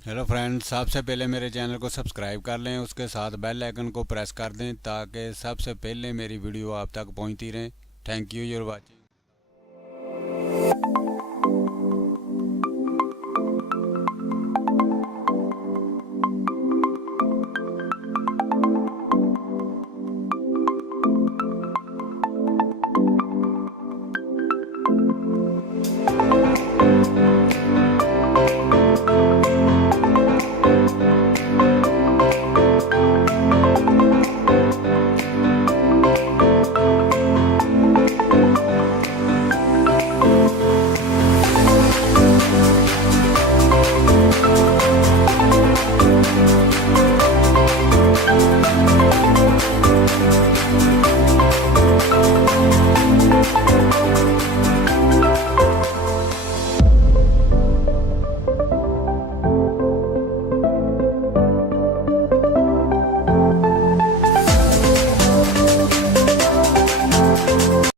Hello friends, सबसे पहले मेरे चैनल को सब्सक्राइब कर लें, उसके साथ बेल आइकन को प्रेस कर दें ताकि सबसे पहले मेरी वीडियो आप तक पहुंचती रहे। Thank you, your watching.